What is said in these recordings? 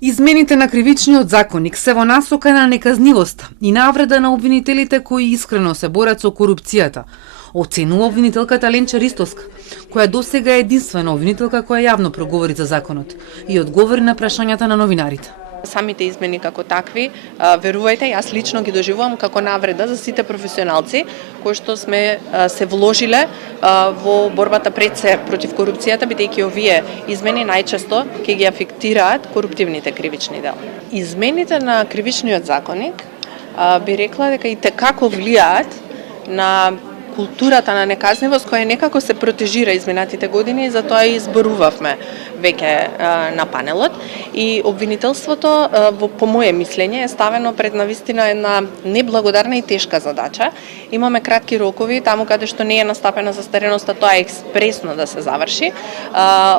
Измените на кривичниот законник се во насока на неказнивост и навреда на обвинителите кои искрено се борат со корупцијата, оценува обвинителката Ленча Ристоска, која досега е единствена обвинителка која јавно проговори за законот и одговори на прашањата на новинарите. Самите измени како такви, верувајте, јас лично ги доживувам како навреда за сите професионалци кои што сме се вложиле во борбата пред се против корупцијата, бидејќи овие измени најчесто ќе ги афектираат коруптивните кривични дела. Измените на кривичниот законник би рекла дека и како влијаат на културата на неказнивост која некако се протежира изминатите години и затоа и изборувавме веќе на панелот и обвинителството по мое мислење е ставено пред навистина една неблагодарна и тешка задача. Имаме кратки рокови таму каде што не е настапена застареноста, тоа е експресно да се заврши.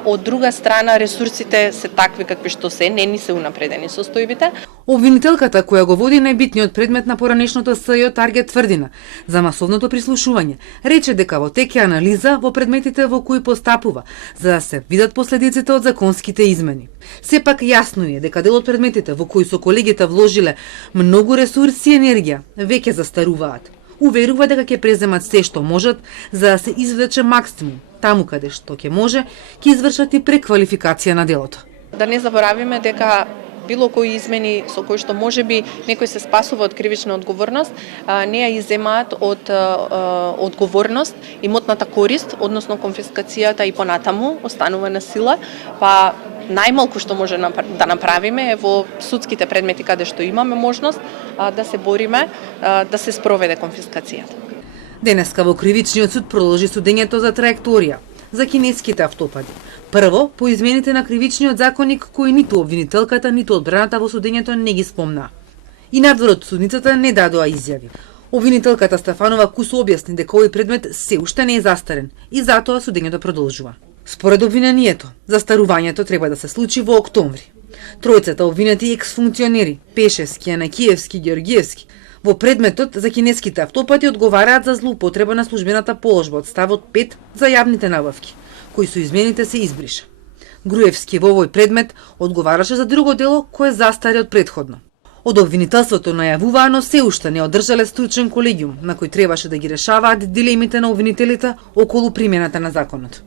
Од друга страна ресурсите се такви какви што се, не ни се унапредени состојбите. Обвинителката која го води најбитниот предмет на поранешното СЈ Таргет тврдина за масовното прислушување, рече дека во тек е анализа во предметите во кои постапува, за да се видат последиците од законските измени. Сепак јасно е дека дел од предметите во кои со колегите вложиле многу ресурси и енергија веќе застаруваат. Уверува дека ќе преземат се што можат за да се извлече максимум, таму каде што ќе може, ќе извршат и преквалификација на делото. Да не заборавиме дека било кои измени со кои што можеби некој се спасува од кривична одговорност, не ја иземаат од одговорност имотната корист, односно конфискацијата и понатаму останува на сила, па најмалку што може да направиме е во судските предмети каде што имаме можност да се бориме да се спроведе конфискацијата. Денеска во Кривичниот суд продолжи судењето за траекторија за кинеските автопади. Прво, по измените на кривичниот законник кои ниту обвинителката, ниту одбраната во судењето не ги спомна. И надвор од судницата не дадоа изјави. Обвинителката Стефанова Кус објасни дека овој предмет се уште не е застарен и затоа судењето продолжува. Според обвинението, застарувањето треба да се случи во октомври. Тројцата обвинети екс-функционери Пешевски, Јанакиевски, Георгиевски во предметот за кинеските автопати одговараат за злоупотреба на службената положба од ставот 5 за јавните набавки, кои со измените се избриша. Груевски во овој предмет одговараше за друго дело кое застари од претходно. Од обвинителството најавуваа, но се уште не одржале стручен колегиум на кој требаше да ги решаваат дилемите на обвинителите околу примената на законот.